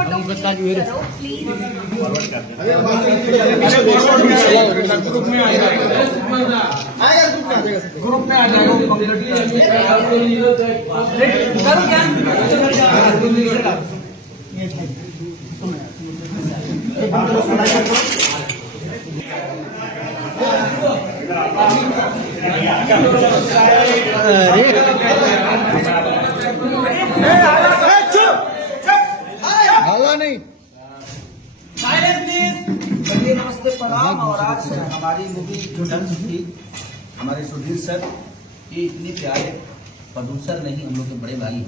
Photo करो please. Group में आ जाओ। हवा नहीं। चलिए नमस्ते प्रणाम। और आज हमारी मूवी जो डांस थी हमारे सुधीर सर, ये इतने प्यारे प्रोड्यूसर नहीं, हम लोग के बड़े भाई,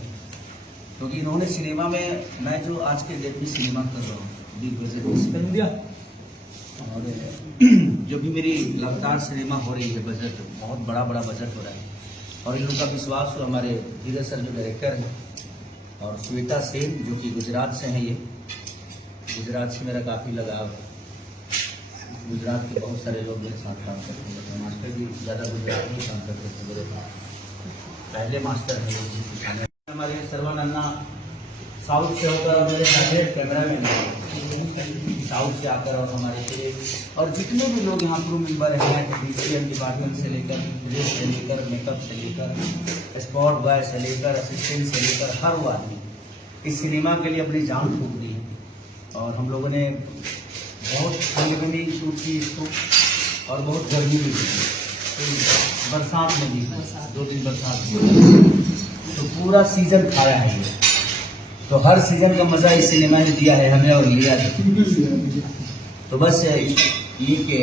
क्योंकि इन्होंने सिनेमा में, मैं जो आज के डेट में सिनेमा कर रहा हूँ बिग बजट इंडिया, और जो भी मेरी लगातार सिनेमा हो रही है, बजट बहुत बड़ा बजट हो रहा है। और इन लोगों का विश्वास हो हमारे धीरज सर जो डायरेक्टर हैं, और श्वेता सेन जो कि गुजरात से हैं। ये गुजरात से मेरा काफ़ी लगाव है। गुजरात के बहुत सारे लोग मेरे साथ काम करते हैं। मास्टर भी ज़्यादा गुजरात में काम करते थे मेरे पास, पहले मास्टर हैं लोग सिखाने। हमारे सर्वानंदा साउथ से होकर मेरे फेवरेट कैमरामैन साउथ से आकर, और हमारे और जितने भी लोग यहाँ क्रू मेंबर हैं, DCM डिपार्टमेंट से लेकर, ड्रेस से लेकर, मेकअप से लेकर, स्पॉट बॉय से लेकर, असिस्टेंट से लेकर, हर वो आदमी इस सिनेमा के लिए अपनी जान फूंक दी है। और हम लोगों ने बहुत ठंड में भी शूट की इसको, और बहुत गर्मी भी की, बरसात में भी 2 दिन बरसात में, तो पूरा सीजन खाया है ये। तो हर सीजन का मजा इस सिनेमा ने दिया है हमें, और लिया है। तो बस ये कि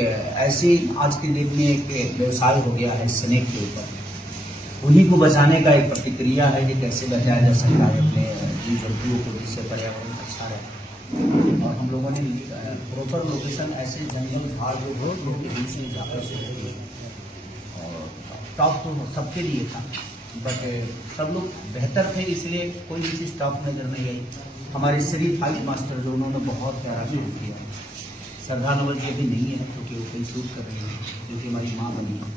ऐसे आज की डेट में एक व्यवसाय हो गया है स्नेक के ऊपर, उन्हीं को बचाने का एक प्रतिक्रिया है कि कैसे बचाया जा सकता है अपने जीव जंतुओं को, जिससे पर्यावरण अच्छा रहे। और हम लोगों ने प्रॉपर लोकेशन ऐसे जंगल झाड़ जो बहुत लोग के बीच में जाकर से, और टॉप तो सबके लिए था, बट सब लोग बेहतर थे, इसलिए कोई भी चीज़ टॉप नजर नहीं आई। हमारे श्री फाइट मास्टर जो, उन्होंने बहुत प्यारा शूट किया। श्रद्धा नवल जी अभी नहीं है क्योंकि वो कहीं शूट कर रही है, क्योंकि हमारी माँ बनी है।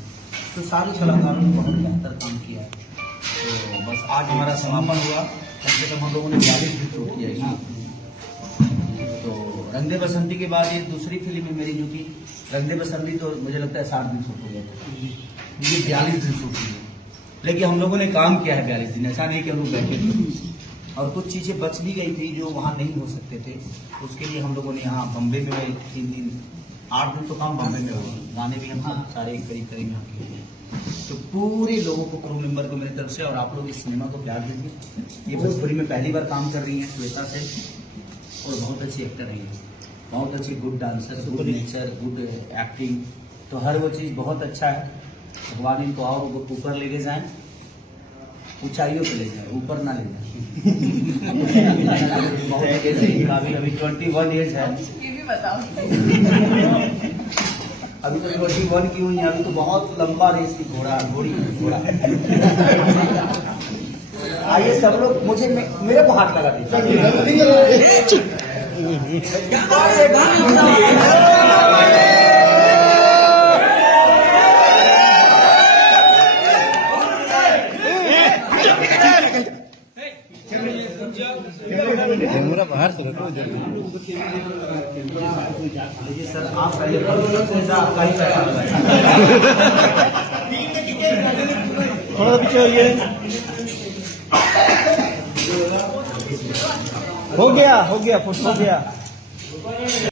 तो सारे कलाकारों ने बहुत बेहतर काम किया है। तो बस आज हमारा समापन हुआ, कम से कम हम लोगों ने 42 भी शूट किया है। तो रंगदे बसंती के बाद ये दूसरी फिल्म है मेरी, जो कि रंगदे बसंती तो मुझे लगता है 60 दिन शूट हो गया था, ये 42 दिन शूट हुई है। लेकिन हम लोगों ने काम किया है 42 दिन, ऐसा नहीं कि हम लोग बैठे थे। और कुछ चीज़ें बच भी गई थी जो वहाँ नहीं हो सकते थे, उसके लिए हम लोगों ने यहाँ बम्बे में 3 दिन 8 दिन तो काम बम्बे में हुआ, गाने भी हम सारे करीब यहाँ किए। तो पूरे लोगों को, क्रू मेंबर को मेरी तरफ से, और आप लोग इस सिनेमा को प्यार दीजिए। ये भोजपुरी में पहली बार काम कर रही हैं श्वेता से, और बहुत अच्छी एक्टर है, बहुत अच्छी good dancer, good nature, good acting. तो हर वो चीज़ बहुत अच्छा है। भगवान इनको और ऊपर लेके जाएं, ऊंचाइयों पे ले जाए, ऊपर ना ले जाए। बहुत एज है इनका, अभी 21 एज है। ये भी बताओ। अभी तो 21 की हुई है, अभी तो बहुत लंबा रेस की घोड़ा। आइए सब लोग मुझे मेरे को हाथ लगा दीजिए। कैमरा बाहर से रखो जल्दी। सर आप पहले आपका ही पैसा थोड़ा पीछे होइए। हो गया, हो गया।